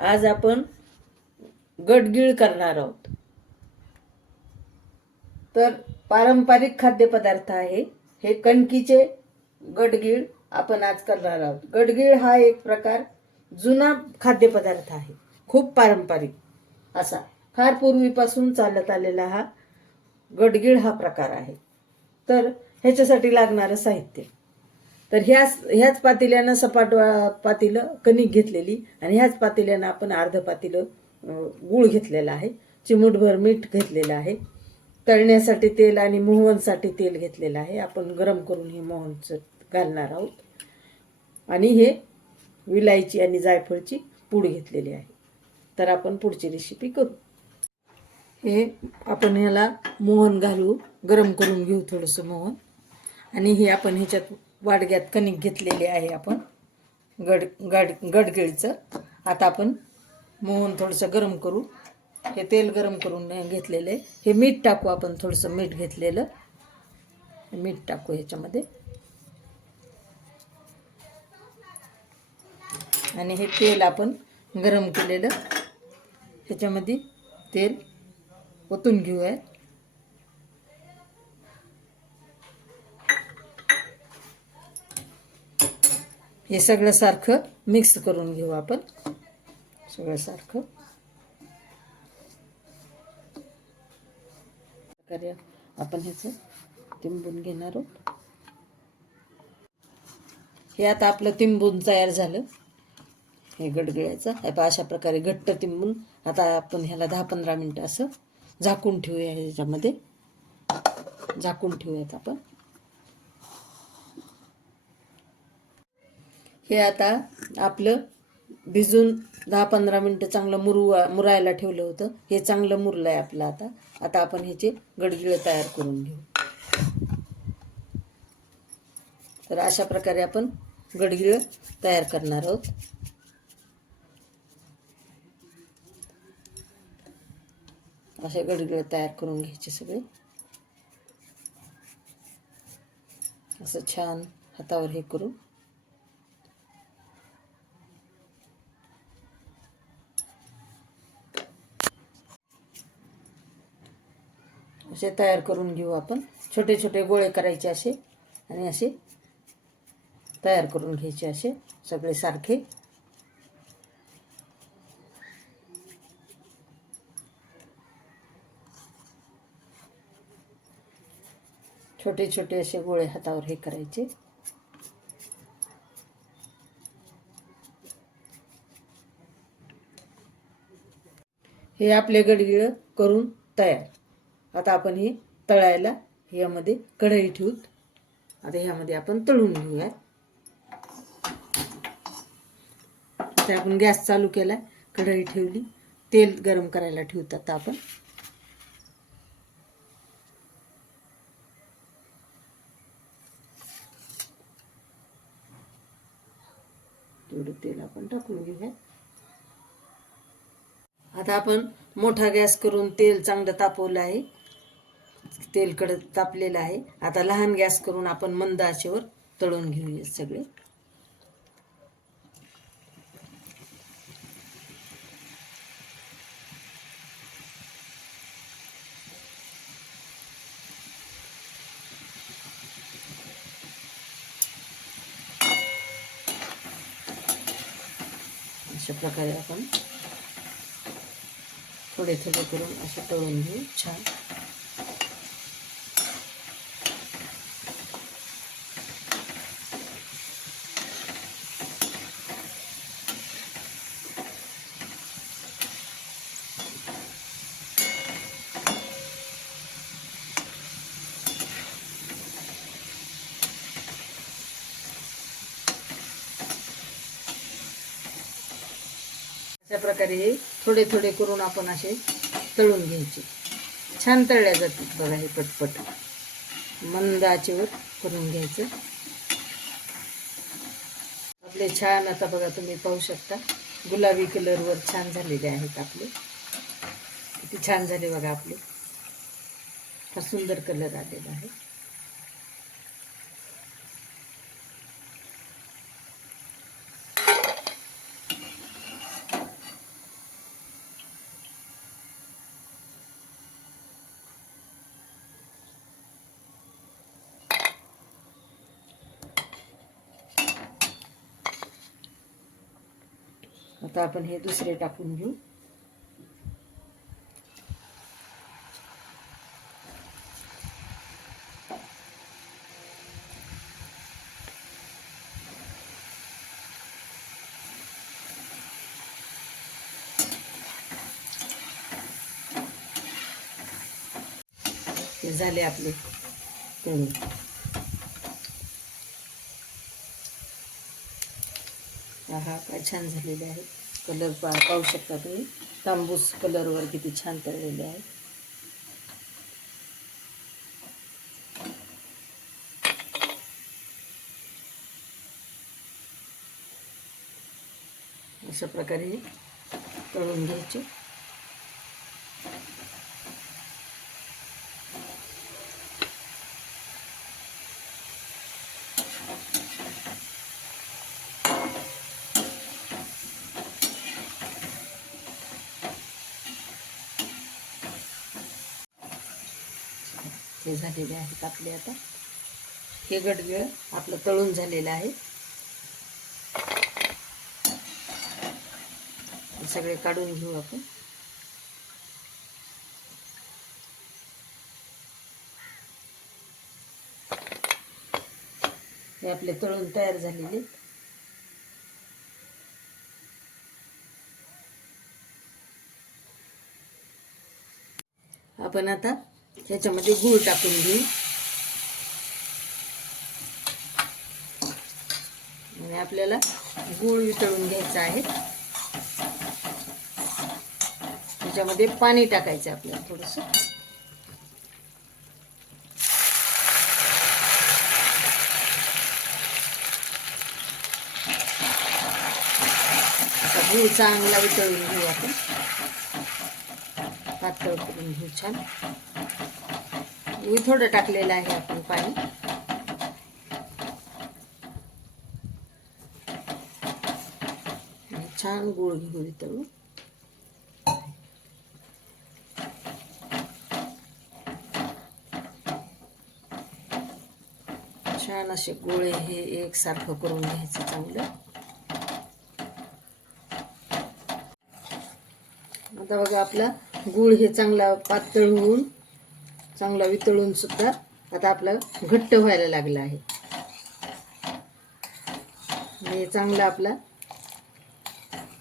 आज आपण गडगिळ करणार आहोत. तर पारंपरिक खाद्यपदार्थ आहे. हे कणकीचे गडगिळ आपण आज करणार आहोत. गडगिळ हा एक प्रकार जुना खाद्यपदार्थ आहे. खूप पारंपरिक. असा फार पूर्वीपासून चालत आलेला हा गडगिळ हा प्रकार आहे. तर ह्याच्यासाठी लागणारं साहित्य. तर ह्याच ह्याच पातेल्यानं सपाट वा- पातेलं कणिक घेतलेली आणि ह्याच पातेल्यानं आपण अर्ध पातेलं गूळ घेतलेला आहे. चिमूटभर मीठ घेतलेलं आहे. तळण्यासाठी तेल आणि मोहनसाठी तेल घेतलेलं आहे. आपण गरम करून हे मोहनचं घालणार आहोत. आणि हे विलायची आणि जायफळची पूड घेतलेली आहे. तर आपण पुढची रेसिपी करू. हे आपण ह्याला मोहन घालू गरम करून घेऊ थोडंसं मोहन. आणि हे आपण ह्याच्यात वाडग्यात कणिक घेतलेले आहे आपण. गड गड गडगिळीचं. आता आपण मोहन थोडंसं गरम करू. हे तेल गरम करून घेतलेलं आहे. हे मीठ टाकू आपण थोडंसं मीठ घेतलेलं. मीठ टाकू ह्याच्यामध्ये. आणि हे तेल आपण गरम केलेलं. ह्याच्यामध्ये तेल ओतून घेऊया. हे सगळं सारखं मिक्स करून घेऊ आपण. सगळं सारखं. प्रकारे आपण ह्याचं तिंबून घेणार आहोत. हे आता आपलं तिंबून तयार झालं. हे गडगड्याचं हे अशा प्रकारे घट्ट तिंबून आता आपण ह्याला दहा पंधरा मिनटं असं झाकून ठेवूया ह्याच्यामध्ये. झाकून ठेवूयात आपण. हे आता आपलं भिजून दहा पंधरा मिनटं चांगलं मुरवा मुरायला ठेवलं होतं. हे चांगलं मुरलं आहे आपलं आता. आता आपण ह्याचे गडगिळे तयार करून घेऊ. तर अशा प्रकारे आपण गडगिळं तयार करणार आहोत. असे गडगिळ तयार करून घ्यायचे सगळे. असं छान हातावर हे करू असे तयार करून घेऊ आपण. छोटे छोटे गोळे करायचे असे आणि असे तयार करून घ्यायचे असे सगळे सारखे. छोटे छोटे असे गोळे हातावर हे करायचे. हे आपले गडगिळ करून तयार. आता आपण हे तळायला ह्यामध्ये कढई ठेवूत आता ह्यामध्ये आपण तळून घेऊया आता आपण गॅस चालू केला कढई ठेवली. तेल गरम करायला ठेवत आता आपण. तेवढं तेल आपण टाकून घेऊया आता आपण मोठा गॅस करून तेल चांगलं तापवलं आहे. तेल कडक तापलेलं आहे. आता लहान गॅस करून आपण मंद आचेवर तळून घेऊया सगळे. अशा प्रकारे आपण थोडे थोडे करून असे तळून घेऊ. छान. अशा प्रकारे हे थोडे थोडे करून आपण असे तळून घ्यायचे. छान तळल्या जातात बघा हे पटपट. मंद आचेवर करून घ्यायचं. आपले छान आता बघा तुम्ही पाहू शकता. गुलाबी कलरवर छान झालेले आहेत आपले. किती छान झाले बघा आपले. हा सुंदर कलर आलेला आहे. आता आपण हे दुसरे टाकून घेऊ. झाले आपले तळून. हा काय छान झालेले आहे कलर पा पाहू शकता तुम्ही. तांबूस कलरवर किती छान तळलेले आहे अशा प्रकारे तळून घ्यायचे. हे झालेले आहेत आपले आता. हे गडगिळ आपलं तळून झालेलं आहे. सगळे काढून घेऊ आपण. हे आपले तळून तयार झालेले आपण आता ह्याच्यामध्ये गूळ टाकून घेऊ. आणि आपल्याला गूळ वितळून घ्यायचा आहे. त्याच्यामध्ये पाणी टाकायचं आपल्याला थोडंसं. गूळ चांगला वितळून घेऊ आपण. पातळ करून घेऊ छान. मी थोडं टाकलेलं आहे आपण पाणी. छान गोळ घेऊ वितळू छान असे गोळे हे एकसारखं करून घ्यायचं चांगलं. आता बघा आपला गूळ हे चांगला पातळ होऊन चांगला वितळून सुद्धा आता आपलं घट्ट व्हायला लागलं आहे. हे चांगला आपला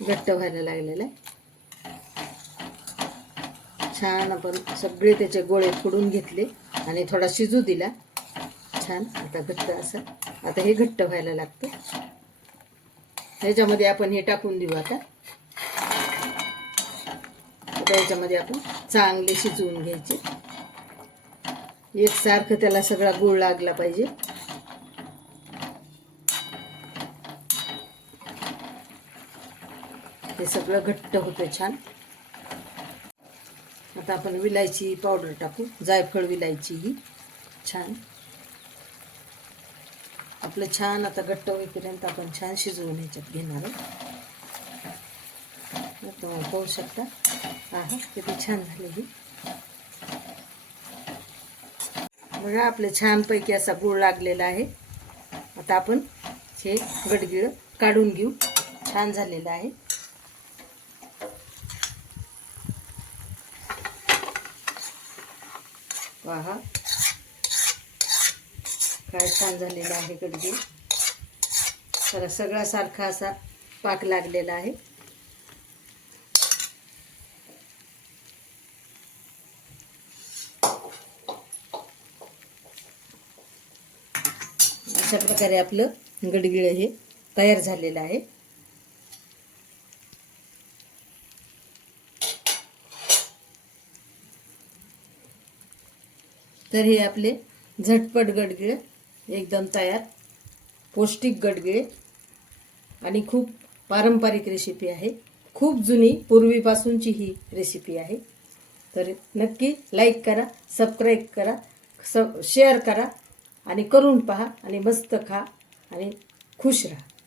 घट्ट व्हायला लागलेला आहे. छान आपण सगळे त्याचे गोळे फोडून घेतले आणि थोडा शिजू दिला. छान आता घट्ट असं आता हे घट्ट व्हायला लागतं. ह्याच्यामध्ये आपण हे टाकून देऊ आता. आता याच्यामध्ये आपण चांगले शिजवून घ्यायचे. एकसारखं त्याला सगळा गुळ लागला पाहिजे. हे सगळं घट्ट होतं छान. आता आपण विलायची पावडर टाकू. जायफळ विलायची ही. छान. आपलं छान आता घट्ट होईपर्यंत आपण छान शिजवून ह्याच्यात घेणार आहोत पाहू शकता. हा किती छान झाले ही. बघा आपलं छानपैकी असा गुळ लागलेला आहे. आता आपण हे गडगिळ काढून घेऊ. छान झालेलं आहे. पहा. काय छान झालेलं आहे गडगिळ. तर सगळा सारखा असा पाक लागलेला आहे. अशा प्रकारे आपलं गडगिळं हे तयार झालेलं आहे. तर हे आपले झटपट गडगिळे एकदम तयार पौष्टिक गडगिळे आणि खूप पारंपरिक रेसिपी आहे. खूप जुनी पूर्वीपासूनची ही रेसिपी आहे. तर नक्की लाईक करा सबस्क्राईब करा स शेअर करा. आणि करून पहा आणि मस्त खा आणि खुश राहा.